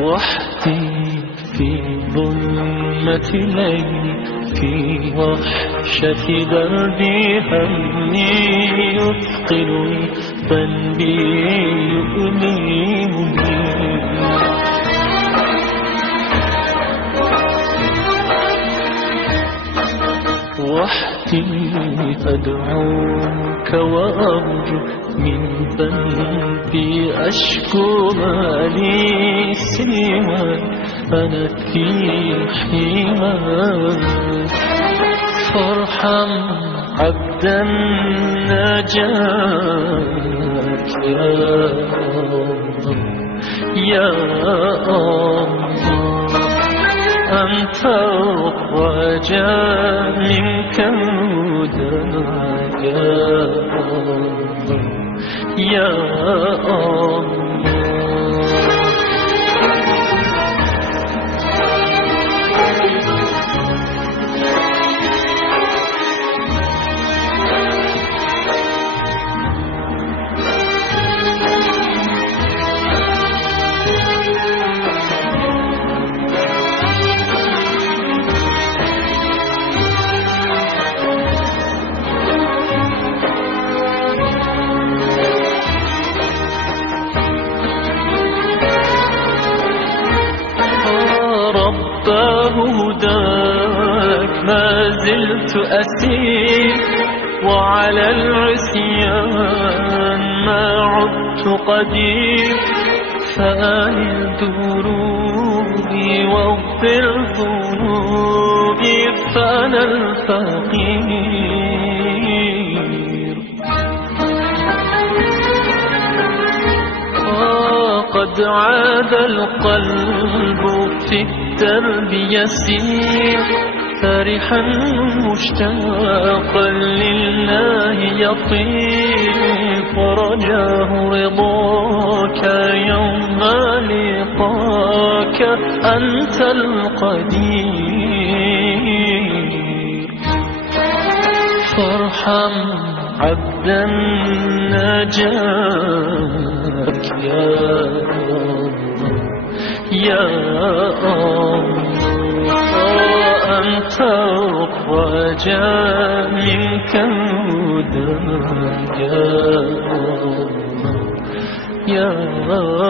وحدي في ظلمة ليلي، في وحشة دربي همي يثقلني، ذنبي يؤلمني. وحدي أدعوك وأرجو، من ذنبي أشكو ما لي سواك، أنا في حماك. فارحم عبدا نجاك يا الله، يا الله. أنت الرجاء منك هداك يا الله، يا الله. هداك ما زلت أسير، وعلى العصيان ما عدت قدير. فآل دروبي واغفر ذنوبي، فأنا الفقير. قد عاد القلب في الدرب يسير، فرحا مشتاقا لله يطير، فرجاه رضاك يوم لقاك، أنت القدير. فارحم عبدا نجاك يا الله، يا الله. أنت الرجاء منك هداك يا الله، يا الله.